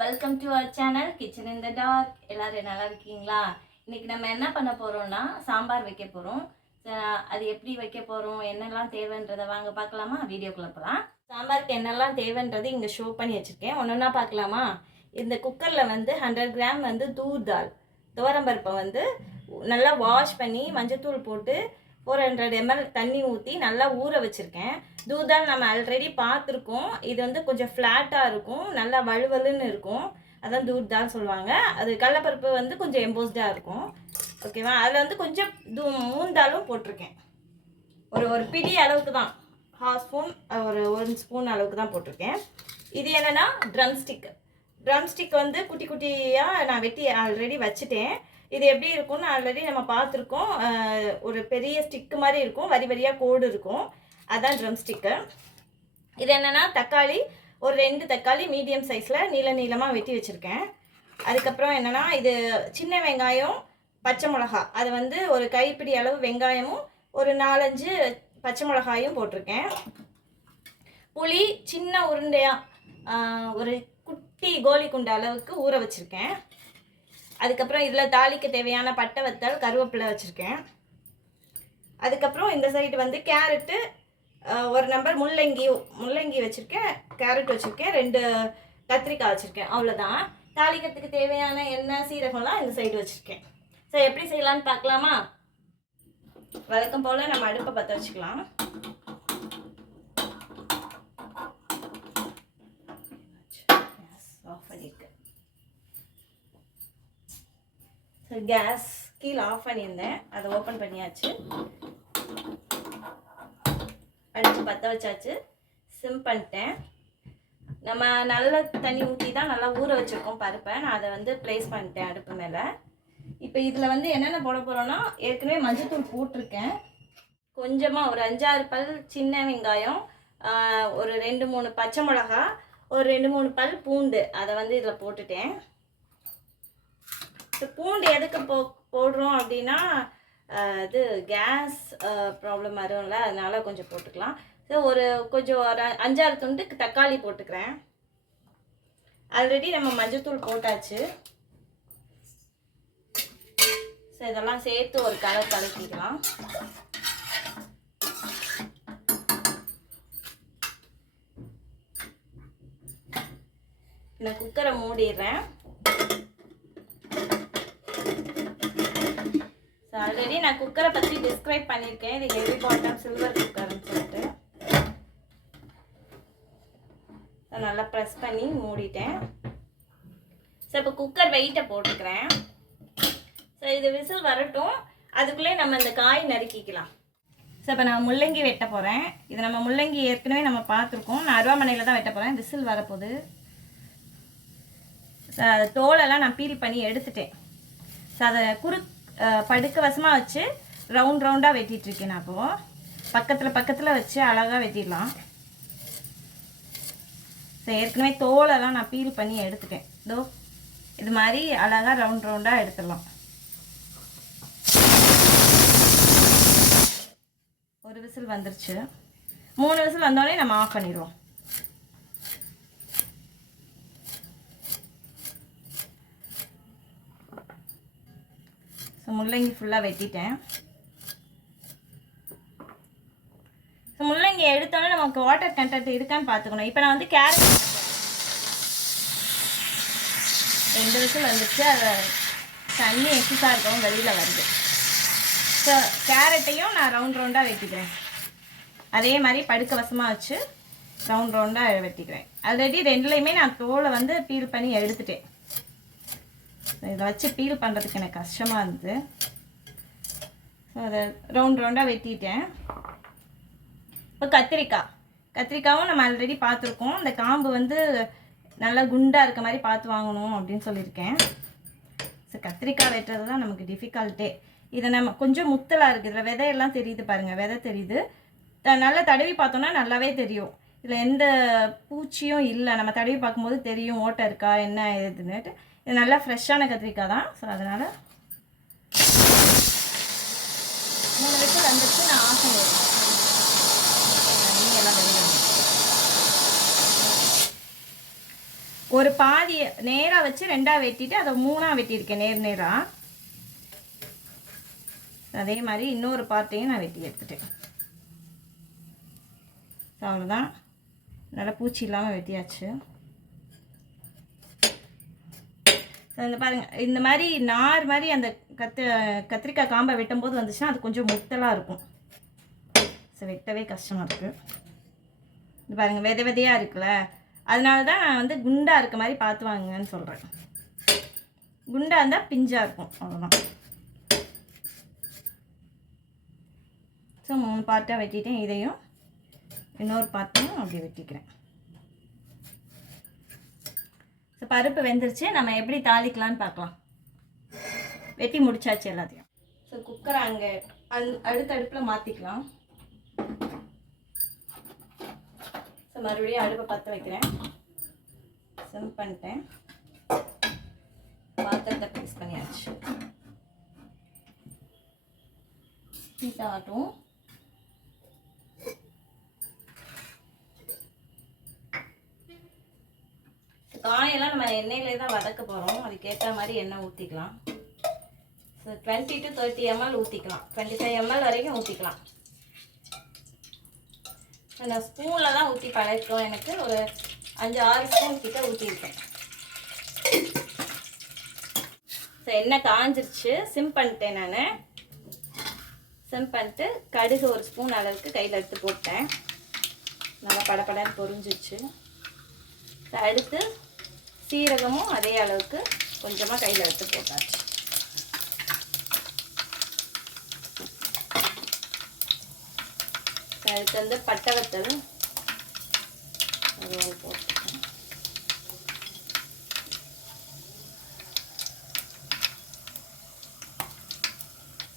Welcome to our channel kitchen in the dark. எல்லாரும் நல்லா இருக்கீங்களா? இன்னைக்கு நம்ம என்ன பண்ண போறோம்னா சாம்பார் வைக்க போறோம். அது எப்படி வைக்க போறோம், என்னெல்லாம் தேவைன்றதை வாங்க பார்க்கலாமா? வீடியோக்குள்ள போகலாம். சாம்பாருக்கு என்னெல்லாம் தேவைன்றது இங்கே ஷோ பண்ணி வச்சுருக்கேன். ஒன்றா பார்க்கலாமா? இந்த குக்கரில் வந்து 100 கிராம் வந்து தூர் தால் துவரம்பருப்பை வந்து நல்லா வாஷ் பண்ணி மஞ்சத்தூள் போட்டு 400 ml தண்ணி ஊற்றி நல்லா ஊற வச்சுருக்கேன். தூதால் நம்ம ஆல்ரெடி பார்த்துருக்கோம். இது வந்து கொஞ்சம் ஃப்ளாட்டாக இருக்கும், நல்லா வலுவலுன்னு இருக்கும். அதான் தூர் தால் சொல்லுவாங்க. அது கடலப்பருப்பு வந்து கொஞ்சம் எம்போஸ்டாக இருக்கும். ஓகேவா? அதில் வந்து கொஞ்சம் மூந்தாலும் போட்டிருக்கேன். ஒரு பிடி அளவுக்கு தான், 1/2 ஸ்பூன், ஒரு 1 ஸ்பூன் அளவுக்கு தான் போட்டிருக்கேன். இது என்னென்னா ட்ரம் ஸ்டிக் வந்து குட்டி குட்டியாக நான் வெட்டி ஆல்ரெடி வச்சுட்டேன். இது எப்படி இருக்கும்னு ஆல்ரெடி நம்ம பார்த்துருக்கோம். ஒரு பெரிய ஸ்டிக்கு மாதிரி இருக்கும், வரி வரியாக கோடு இருக்கும். அதுதான் ட்ரம் ஸ்டிக்கு. இது என்னென்னா தக்காளி, ஒரு 2 தக்காளி மீடியம் சைஸில் நீளமாக வெட்டி வச்சுருக்கேன். அதுக்கப்புறம் என்னென்னா இது சின்ன வெங்காயம், பச்சை மிளகா, அது வந்து ஒரு கைப்பிடி அளவு வெங்காயமும் ஒரு 4-5 பச்சை மிளகாயும் போட்டிருக்கேன். புளி சின்ன உருண்டையாக ஒரு குட்டி கோலி குண்டு அளவுக்கு ஊற வச்சுருக்கேன். அதுக்கப்புறம் இதில் தாளிக்க தேவையான பட்டை வத்தல், கருவேப்பிலை வச்சுருக்கேன். அதுக்கப்புறம் இந்த சைடு வந்து கேரட்டு, ஒரு நம்பர் முள்ளங்கி வச்சுருக்கேன், கேரட் வச்சுருக்கேன், 2 கத்திரிக்காய் வச்சுருக்கேன். அவ்வளோதான். தாளிக்கிறதுக்கு தேவையான எண்ணெய், சீரகம்லாம் இந்த சைடு வச்சுருக்கேன். ஸோ எப்படி செய்யலான்னு பார்க்கலாமா? வழக்கம் போல் நம்ம அடுப்பை பற்ற வச்சுக்கலாம். ஆஃப் பண்ணியிருக்கேன். ஸோ கேஸ் கீழே ஆஃப் பண்ணியிருந்தேன், அதை ஓப்பன் பண்ணியாச்சு. அடுப்பு பற்ற வச்சாச்சு, சிம் பண்ணிட்டேன். நம்ம நல்ல தண்ணி ஊற்றி தான் நல்லா ஊற வச்சுருக்கோம் பருப்பை. நான் அதை வந்து ப்ளேஸ் பண்ணிட்டேன் அடுப்பு மேலே. இப்போ இதில் வந்து என்னென்ன போட போகிறோன்னா, ஏற்கனவே மஞ்சத்தூள் போட்டிருக்கேன். கொஞ்சமாக ஒரு 5-6 பல் சின்ன வெங்காயம், ஒரு 2-3 பச்சை மிளகா, ஒரு 2-3 பல் பூண்டு, அதை வந்து இதில் போட்டுட்டேன். பூண்டு எதுக்கு போடுறோம் அப்படின்னா, இது கேஸ் ப்ராப்ளம் வரும்ல, அதனால கொஞ்சம் போட்டுக்கலாம். ஸோ ஒரு 5-6 துண்டு தக்காளி போட்டுக்கிறேன். ஆல்ரெடி நம்ம மஞ்சத்தூள் போட்டாச்சு. ஸோ இதெல்லாம் சேர்த்து ஒரு கலக்கிக்கலாம். நான் குக்கரை மூடிடுறேன். ஆல்ரெடி நான் குக்கரை பற்றி டிஸ்கிரைப் பண்ணியிருக்கேன். இது ஹெவி பாட்டம் சில்வர் குக்கர்னு சொல்லிட்டு. நல்லா ப்ரெஸ் பண்ணி மூடிட்டேன். ஸோ இப்போ குக்கர் வெயிட்டை போட்டுக்கிறேன். ஸோ இது விசில் வரட்டும், அதுக்குள்ளே நம்ம இந்த காய் நறுக்கிக்கலாம். ஸோ இப்போ நான் முள்ளங்கி வெட்ட போகிறேன். இது நம்ம முள்ளங்கி ஏற்கனவே நம்ம பார்த்துருக்கோம். நான் அருவாமனையில் தான் வெட்ட போகிறேன். விசில் வரப்போகுது. ஸோ அதை தோலெல்லாம் நான் பீல் பண்ணி எடுத்துட்டேன். ஸோ அதை படுக்க வசமாக வச்சு ரவுண்டாக வெட்டிகிட்ருக்கேன். நான் அப்போது பக்கத்தில் வச்சு அழகாக வெட்டிடலாம். ஸோ ஏற்கனவே தோலெல்லாம் நான் பீல் பண்ணி எடுத்துட்டேன். இதோ இது மாதிரி அழகாக ரவுண்டாக எடுத்துடலாம். ஒரு விசில் வந்துருச்சு. 3 விசில் வந்தோடனே நம்ம ஆஃப் பண்ணிடுவோம். ஸோ முள்ளங்கி ஃபுல்லாக வெட்டிட்டேன். ஸோ முள்ளங்கி எடுத்தோன்னே நமக்கு வாட்டர் கண்டென்ட் இருக்கான்னு பார்த்துக்கணும். இப்போ நான் வந்து கேரட் 2 விசில் வந்துச்சு. அதை தண்ணி எக்ஸஸாக இருக்கவும் வெளியில் வருது. ஸோ கேரட்டையும் நான் ரவுண்டாக வெட்டிக்கிறேன். அதே மாதிரி படுக்க வசமாக வச்சு ரவுண்டாக வெட்டிக்கிறேன். ஆல்ரெடி 2லையுமே நான் தோலை வந்து பீல் பண்ணி எடுத்துட்டேன். இதை வச்சு பீல் பண்ணுறதுக்கு எனக்கு கஷ்டமாக இருந்தது. ஸோ அதை ரவுண்டாக வெட்டிட்டேன். இப்போ கத்திரிக்காவும் நம்ம ஆல்ரெடி பார்த்துருக்கோம். இந்த காம்பு வந்து நல்லா குண்டாக இருக்க மாதிரி பார்த்து வாங்கணும் அப்படின்னு சொல்லியிருக்கேன். ஸோ கத்திரிக்காய் வெட்டுறது தான் நமக்கு டிஃபிகல்ட்டே. இதை நம்ம கொஞ்சம் முத்தலாக இருக்குது. இதில் விதையெல்லாம் தெரியுது பாருங்கள், விதை தெரியுது. நல்லா தடவி பார்த்தோன்னா நல்லாவே தெரியும். இதில் எந்த பூச்சியும் இல்லை. நம்ம தடவி பார்க்கும்போது தெரியும் ஓட்டை இருக்கா என்ன ஏதுன்னுட்டு. இது நல்லா ஃப்ரெஷ்ஷான கத்திரிக்காய் தான். ஸோ அதனால் 3 விசில் வந்துச்சு. நான் ஆஃப் பண்ணிடுறேன். தண்ணி எல்லாம் வெளியில் ஒரு பாதி நேராக வச்சு 2ஆக வெட்டிட்டு அதை 3ஆக வெட்டியிருக்கேன் நேராக. அதே மாதிரி இன்னொரு பார்ட்டையும் நான் வெட்டி எடுத்துட்டேன். அவ்வளோதான், நல்லா பூச்சி இல்லாமல் வெட்டியாச்சு. இந்த பாருங்கள், இந்த மாதிரி நார் மாதிரி அந்த கத்திரிக்காய் காம்பை வெட்டும் போது வந்துச்சுன்னா அது கொஞ்சம் முத்தலாக இருக்கும். ஸோ வெட்டவே கஷ்டமாக இருக்குது. இது பாருங்கள், விதை விதையாக இருக்குல்ல, அதனால தான் நான் வந்து குண்டாக இருக்க மாதிரி பார்த்து வாங்குங்கன்னு சொல்கிறேன். குண்டாக இருந்தால் பிஞ்சாக இருக்கும், அவ்வளோதான். ஸோ 3 பார்ட்டாக வெட்டிட்டேன். இதையும் இன்னொரு பார்ட்டையும் அப்படி வெட்டிக்கிறேன். ஸோ பருப்பு வெந்துருச்சு. நம்ம எப்படி தாளிக்கலான்னு பார்க்கலாம். வெட்டி முடிச்சாச்சு எல்லாத்தையும். ஸோ குக்கரை அங்கே அடுத்த அடுப்பில் மாற்றிக்கலாம். ஸோ மறுபடியும் அடுப்பை பற்ற வைக்கிறேன். சிம் பண்ணிட்டேன். பாத்திரத்தை ப்ளேஸ் பண்ணியாச்சு. ஹீட் ஆகட்டும். காயெல்லாம் நம்ம எண்ணெயிலே தான் வதக்க போகிறோம். அதுக்கேற்ற மாதிரி எண்ணெய் ஊற்றிக்கலாம். ஸோ 20 to 30 ml ஊற்றிக்கலாம். 25 ml வரைக்கும் ஊற்றிக்கலாம். நான் ஸ்பூனில் தான் ஊற்றி பழக்கம். எனக்கு ஒரு 5-6 ஸ்பூன் கிட்ட ஊற்றிருக்கேன். ஸோ எண்ணெய் காஞ்சிருச்சு. சிம் பண்ணிட்டேன். நான் சிம் பண்ணிட்டு கடுகு ஒரு ஸ்பூன் அளவுக்கு கையில் எடுத்து போட்டேன். நல்லா படப்படன்னு பொரிஞ்சிச்சு. அடுத்து சீரகமும் அதே அளவுக்கு கொஞ்சமாக கையில் எடுத்து போட்டாச்சு. அடுத்து வந்து பட்டை வத்தல் போட்டுக்கேன்.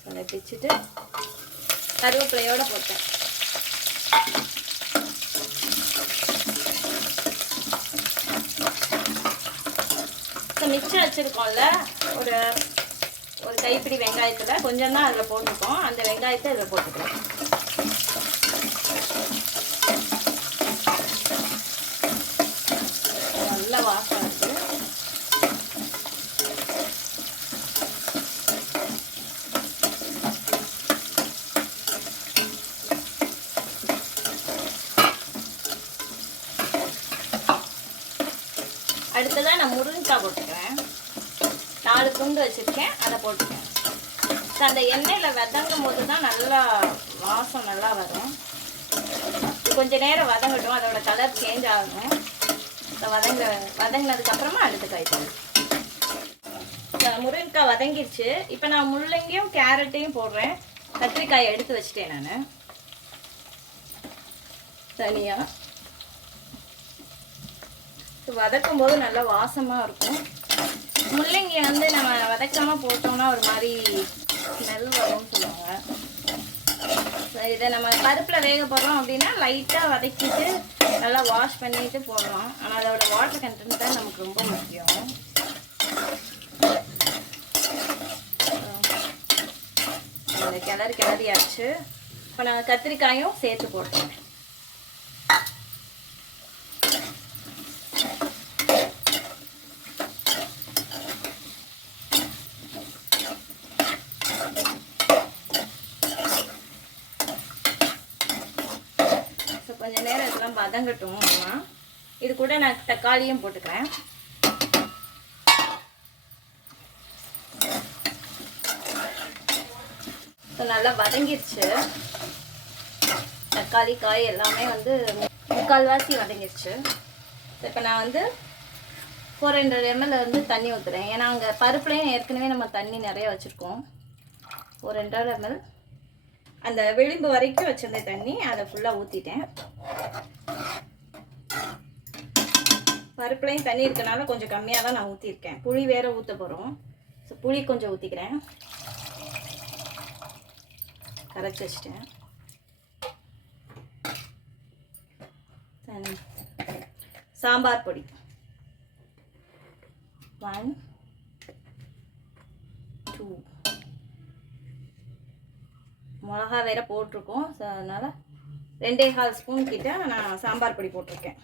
அதை பிச்சுட்டு கருவேப்பிலையோடு போட்டேன். மிச்சம் வச்சுருக்கோம்ல, ஒரு கைப்பிடி வெங்காயத்தில் கொஞ்சம் தான் அதில் போட்டிருக்கோம். அந்த வெங்காயத்தை அதில் போட்டுக்கலாம். நல்ல வாசம் இருக்குது. அடுத்ததாக நான் முருங்கைக்காய் போட்டுக்கிறேன். 4 துண்டு வச்சுருக்கேன், அதை போட்டுக்கிறேன். ஸோ அந்த எண்ணெயில் வதங்கும் போது தான் நல்லா வாசம் நல்லா வரும். கொஞ்சம் நேரம் வதங்கட்டும், அதோட கலர் சேஞ்ச் ஆகும். ஸோ வதங்கினதுக்கப்புறமா அடுத்த காய் போடுறேன். முருங்கைக்காய் வதங்கிடுச்சு. இப்போ நான் முள்ளங்கியும் கேரட்டையும் போடுறேன். கத்திரிக்காயை எடுத்து வச்சுட்டேன் நான் தனியாக. வதக்கும் போது நல்லா வாசமாக இருக்கும். முள்ளங்கி வந்து நம்ம வதக்காமல் போட்டோம்னா ஒரு மாதிரி ஸ்மெல் வரும்னு சொல்லுவாங்க. இதை நம்ம பருப்பில் வேக போடுறோம் அப்படின்னா லைட்டாக வதக்கிட்டு நல்லா வாஷ் பண்ணிட்டு போடுறோம். ஆனால் அதோட வாட்டர் கண்டென்ட் தான் நமக்கு ரொம்ப முக்கியம். அந்த கிளறியாச்சு. இப்போ நான் கத்திரிக்காயும் சேர்த்து போட்டேன். கொஞ்சம் நேரம் இதெல்லாம் வதங்கட்டும். இது கூட நான் தக்காளியும் போட்டுக்கிறேன். நல்லா வதங்கிருச்சு. தக்காளி காய் எல்லாமே வந்து 3/4 வதங்கிருச்சு. இப்போ நான் வந்து 400 ml வந்து தண்ணி ஊற்றுறேன். ஏன்னா அங்கே பருப்புலையும் ஏற்கனவே நம்ம தண்ணி நிறைய வச்சுருக்கோம். 400 ml அந்த விளிம்பு வரைக்கும் வச்சிருந்த தண்ணி அதை ஃபுல்லாக ஊற்றிட்டேன். பருப்புலையும் தண்ணி இருக்கனால கொஞ்சம் கம்மியாக தான் நான் ஊற்றிருக்கேன். புளி வேறு ஊற்ற போகிறோம். ஸோ புளி கொஞ்சம் ஊற்றிக்கிறேன். கரைச்சி வச்சிட்டேன். சாம்பார் பொடி 1 2 மிளகா வேற போட்டிருக்கோம். ஸோ அதனால் 2.25 ஸ்பூன் கிட்ட நான் சாம்பார் பொடி போட்டிருக்கேன்.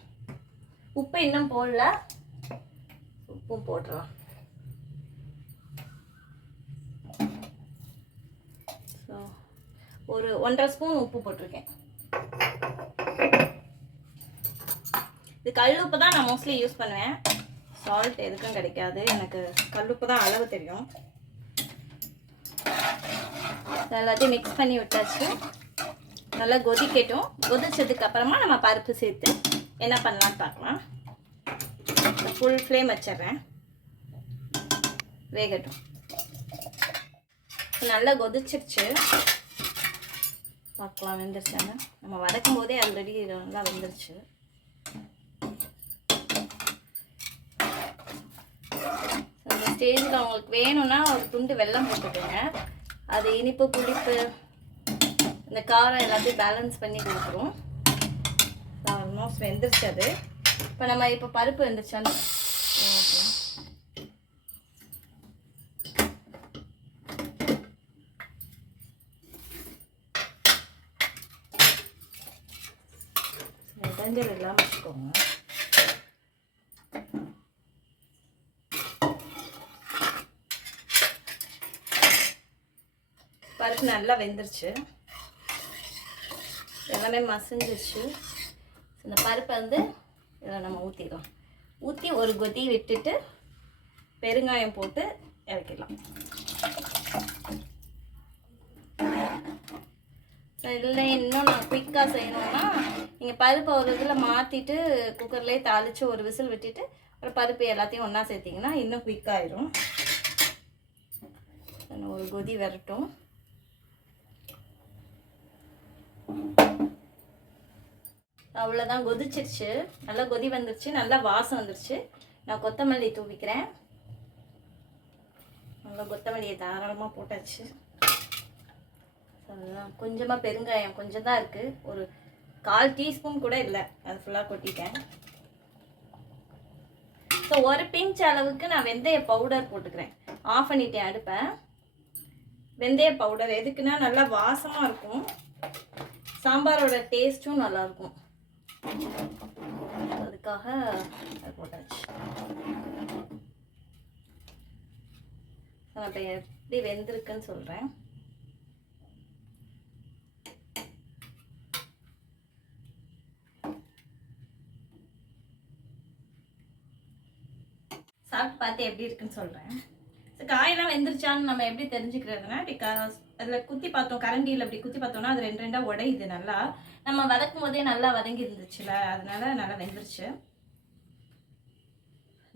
உப்பு இன்னும் போடல. உப்பும் போட்டுடலாம். ஸோ ஒரு 1.5 ஸ்பூன் உப்பு போட்டிருக்கேன். இது கல்லுப்பு தான் நான் மோஸ்ட்லி யூஸ் பண்ணுவேன். சால்ட் எதுக்கும் கிடைக்காது, எனக்கு கல்லுப்பு தான் அளவு தெரியும். எல்லாத்தையும் மிக்ஸ் பண்ணி விட்டாச்சு. நல்லா கொதிக்கட்டும். கொதிச்சதுக்கு அப்புறமா நம்ம பருப்பு சேர்த்து என்ன பண்ணலான்னு பார்க்கலாம். ஃபுல் ஃப்ளேம் வச்சிடுறேன், வேகட்டும். நல்லா கொதிச்சிருச்சு, பார்க்கலாம் வெந்துருச்சாங்க. நம்ம வதக்கும் போதே ஆல்ரெடி நல்லா வெந்துருச்சு. இந்த ஸ்டேஜில் உங்களுக்கு வேணும்னா ஒரு துண்டு வெல்லம் போட்டுக்கோங்க. அது இனிப்பு புளிப்பு இந்த காரம் எல்லாத்தையும் பேலன்ஸ் பண்ணி கொடுக்குறோம். ஆல்மோஸ்ட் வெந்துருச்சு அது. இப்போ நம்ம இப்போ பருப்பு வெந்துருச்சான்னு இடைஞ்சல் இல்லாமல் வச்சுக்கோங்க. பருப்பு நல்லா வெந்துருச்சு, எல்லாமே மசிஞ்சிருச்சு. இந்த பருப்பை வந்து இதில் நம்ம ஊற்றிடலாம். ஊற்றி ஒரு கொதி விட்டுட்டு பெருங்காயம் போட்டு இறக்கிடலாம். இதில் இன்னும் நான் குயிக்காக செய்யணும்னா நீங்கள் பருப்பை ஒரு இதில் மாற்றிட்டு குக்கர்லேயே தாளித்து ஒரு விசில் விட்டுட்டு ஒரு பருப்பு எல்லாத்தையும் ஒன்றா சேர்த்திங்கன்னா இன்னும் குயிக்காகிடும். ஒரு கொதி வரட்டும். அவ்வளோதான், கொதிச்சிருச்சு, நல்லா கொதி வந்துருச்சு, நல்லா வாசம் வந்துருச்சு. நான் கொத்தமல்லி தூவிக்கிறேன். நல்லா கொத்தமல்லியை தாராளமாக போட்டாச்சு. அதுதான் கொஞ்சமாக பெருங்காயம் கொஞ்சம் தான் இருக்குது, ஒரு 1/4 டீஸ்பூன் கூட இல்லை, அது ஃபுல்லாக கொட்டிட்டேன். ஸோ ஒரு பிஞ்ச் அளவுக்கு நான் வெந்தய பவுடர் போட்டுக்கிறேன். ஆஃப் பண்ணிட்டேன் அடுப்பை. வெந்தய பவுடர் எதுக்குன்னா நல்லா வாசமாக இருக்கும், சாம்பாரோட டேஸ்ட்டும் நல்லாயிருக்கும், அதுக்காக அது போட்டாச்சு. நான் இப்போ எப்படி வெந்திருக்குன்னு சொல்கிறேன். சாப்பிட்டு பார்த்து எப்படி இருக்குன்னு சொல்கிறேன். காயெல்லாம் வெந்துருச்சான்னு நம்ம எப்படி தெரிஞ்சுக்கிறதுனா, இப்படி அதில் குத்தி பார்த்தோம், கரண்டியில் அப்படி குத்தி பார்த்தோம்னா அது 2 உடையுது. நல்லா நம்ம வதக்கும் போதே நல்லா வதங்கி இருந்துச்சுல, அதனால நல்லா வெந்துருச்சு.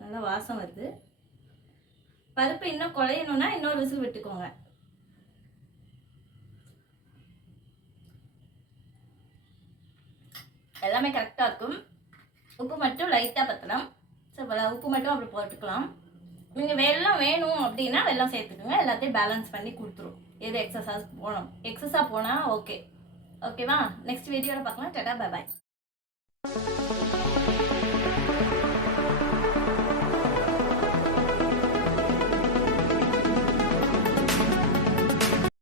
நல்லா வாசம் வருது. பருப்பு இன்னும் குழையணும்னா இன்னொரு விசில் விட்டுக்கோங்க. எல்லாமே கரெக்டாக இருக்கும். உப்பு மட்டும் லைட்டாக பற்றலாம். ஸோ உப்பு மட்டும் அப்படி போட்டுக்கலாம். நீங்கள் வெல்லம் வேணும் அப்படின்னா வெல்லம் சேர்த்துக்குங்க, எல்லாத்தையும் பேலன்ஸ் பண்ணி கொடுத்துரும். எது எக்ஸஸாக போனால் ஓகேவா? நெக்ஸ்ட் வீடியோவில் பார்க்கலாம். Tata, bye bye.